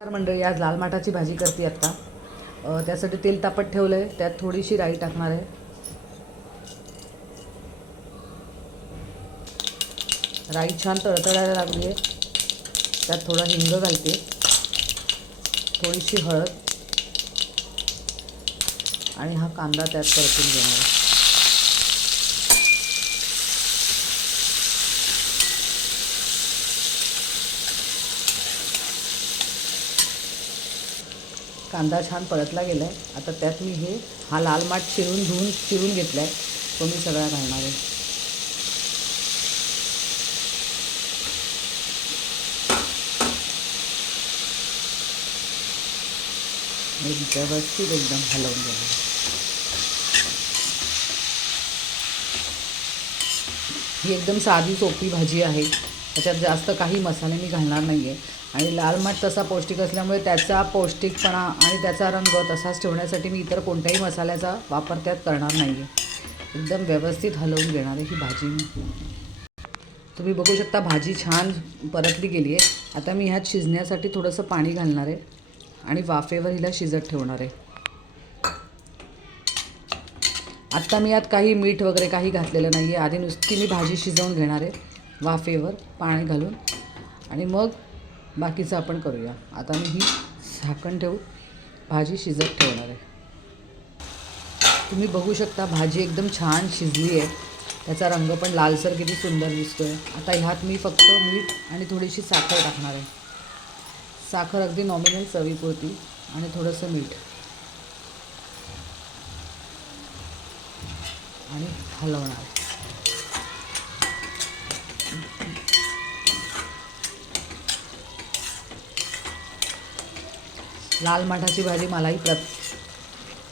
तर मंडळी आज लाल माठाची भाजी करते आत्ता. त्यासाठी तेल तापत ठेवलं आहे. त्यात थोडीशी राई टाकणार आहे. राई छान तळतळायला लागली आहे. त्यात थोडा हिंग घालते, थोडीशी हळद आणि हा कांदा त्यात परतून घेणार आहे. कांदा छान परतला गेला आहे. आता त्यात मी हा लाल माठ चिरून घेतला आहे, तो मी सगळा घालणार आहे. व्यवस्थित एकदम हलवून घेणार. ही एकदम साधी सोपी भाजी आहे. त्याच्यात जास्त काही मसाले मी घालणार नाही आहे. आणि लाल माठ तसा पौष्टिक असल्यामुळे त्याचा पौष्टिकपणा आणि त्याचा रंग तसाच ठेवण्यासाठी मी इतर कोणत्याही मसाल्याचा वापर त्यात करणार नाही आहे. एकदम व्यवस्थित हलवून घेणार आहे ही भाजी मी. तुम्ही बघू शकता भाजी छान परतली गेली आहे. आता मी ह्यात शिजण्यासाठी थोडंसं पाणी घालणार आहे आणि वाफेवर हिला शिजत ठेवणार आहे. आत्ता मी यात काही मीठ वगैरे काही घातलेलं नाही आहे. आधी नुसती मी भाजी शिजवून घेणार आहे वाफेवर पाणी घालून, आणि मग बाकीचं आपण करूया. आता मी ही झाकण ठेवून भाजी शिजत ठेवणार आहे. तुम्ही बघू शकता भाजी एकदम छान शिजली आहे. त्याचा रंग पण लालसर किती सुंदर दिसतो आहे. आता ह्यात मी फक्त मीठ आणि थोडीशी साखर टाकणार आहे. साखर अगदी नॉमिनल चवीपुरती आणि थोडंसं मीठ, आणि हलवणार. लाल माठाची भाजी मलाही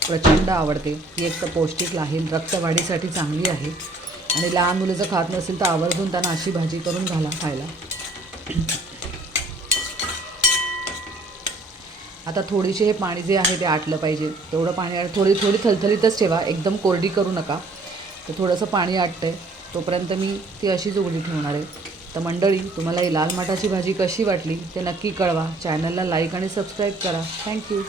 प्रचंड आवडते. ही एक तर पौष्टिक आहे, रक्तवाढीसाठी चांगली आहे. आणि लहान मुलं जर खात नसेल तर आवर्जून त्यांना अशी भाजी करून घाला खायला. आता थोडीशी हे पाणी जे आहे ते आटलं पाहिजे, तेवढं पाणी थोडी थलथलीतच ठेवा, एकदम कोरडी करू नका. तर थोडंसं पाणी आटतं आहे तोपर्यंत मी ती अशीच उघडी ठेवणार आहे. तर मंडळी, तुम्हाला ही लाल माठाची भाजी कशी वाटली ते नक्की कळवा. चॅनलला लाईक आणि सबस्क्राईब करा. थँक्यू.